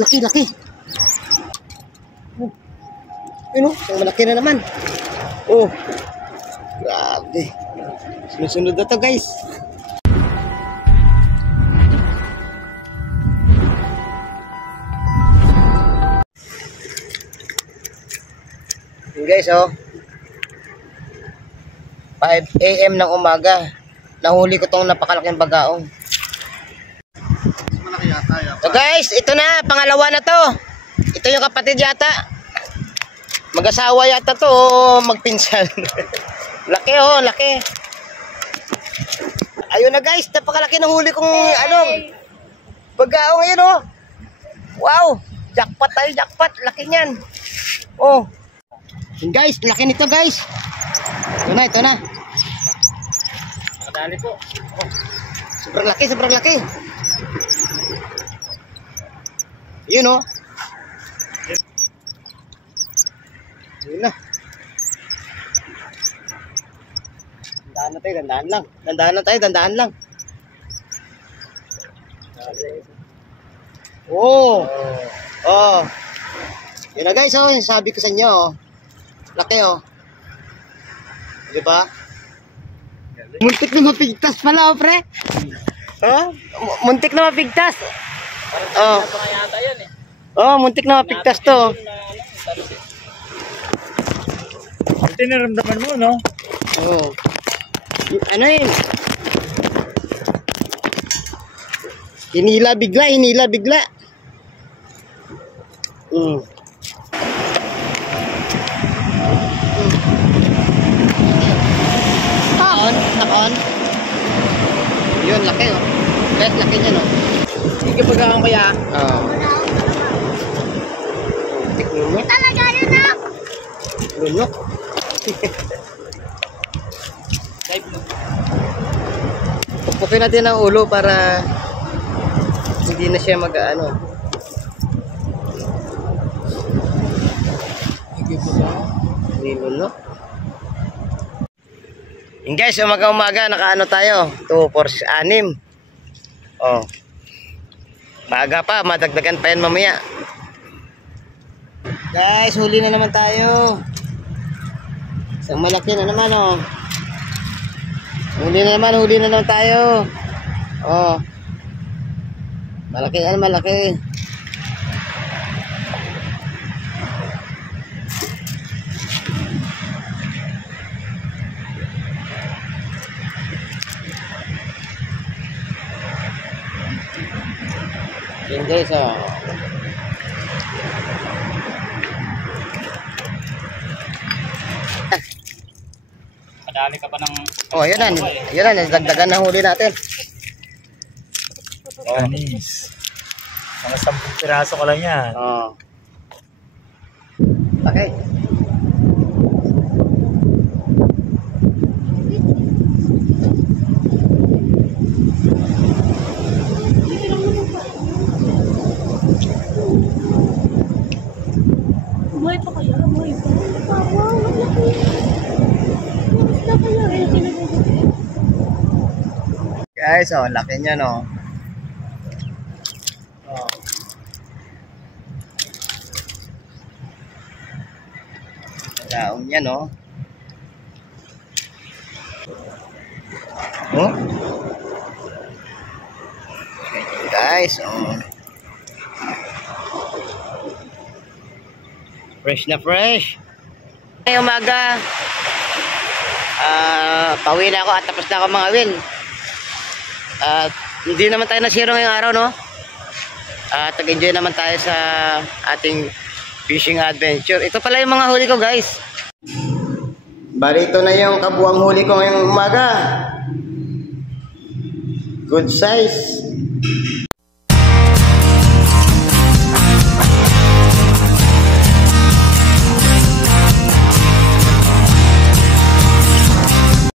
Laki, laki. Ano? Isang malaki na naman. Oh. Grabe. Sunod-sunod na to, guys. Yun guys, oh. 5 AM ng umaga. Nahuli ko tong napakalaking bagaong. So guys, ito na, pangalawa na to. Ito yung kapatid yata. Mag-asawa yata to, magpinsan. Laki oh, laki. Ayun na guys, napakalaki ng huli kong bagaong ngayon oh. Wow, jackpot tayo, jackpot. Laki niyan. Oh. Yun guys, laki nito guys. Ito na, ito na. Nakadali po. Oh. Sobrang laki, sobrang laki. Yun oh. Yun na. Dandahan na tayo, dandahan lang. Dandahan na tayo, dandahan lang. Oh. Oh. Yun na guys, oh, sabi ko sa inyo oh. Laki oh. Di ba? Muntik na mapigtas pala oh, pre. Oh, muntik na mapigtas. Oh. Oh, muntik na mapigtas to. Ito naramdaman mo, no? Oh. Ano yun? Hinila bigla, hinila bigla. Naka-on. Yun, laki oh. Kahit laki niya no. Hindi ka pag-aang kaya? Oo. Tiknunok. Talaga yun na. Lunok. Pupukin natin ang ulo para hindi na siya mag-ano. Hindi lunok. Yung guys, umaga-umaga, nakaano tayo? 2, 4, 6. Oh. Maaga pa, madagdagan pa yan mamaya. Guys, huli na naman tayo. Isang malaki na naman, oh. Huli na naman tayo. Oh. Malaki, malaki. Yan guys, oh. Kadali ka pa ng... Oh, yun na. Yun na, dagdagan na huli natin. Anis. Mga 10 piraso ko lang yan. Oh. Okay. Buhay pa kaya? Buhay pa? Wow, laki. Basta kaya eh. Guys, oh, laki niya, no. Oh. Daon niya, no. Oh. Guys, oh. Fresh na fresh. Ngayong umaga, pauwi na ako at tapos na ako mga will. Hindi naman tayo nasiro ngayong araw, no? Tag-enjoy naman tayo sa ating fishing adventure. Ito pala yung mga huli ko, guys. Bali, ito na yung kabuang huli ko ngayong umaga. Good size.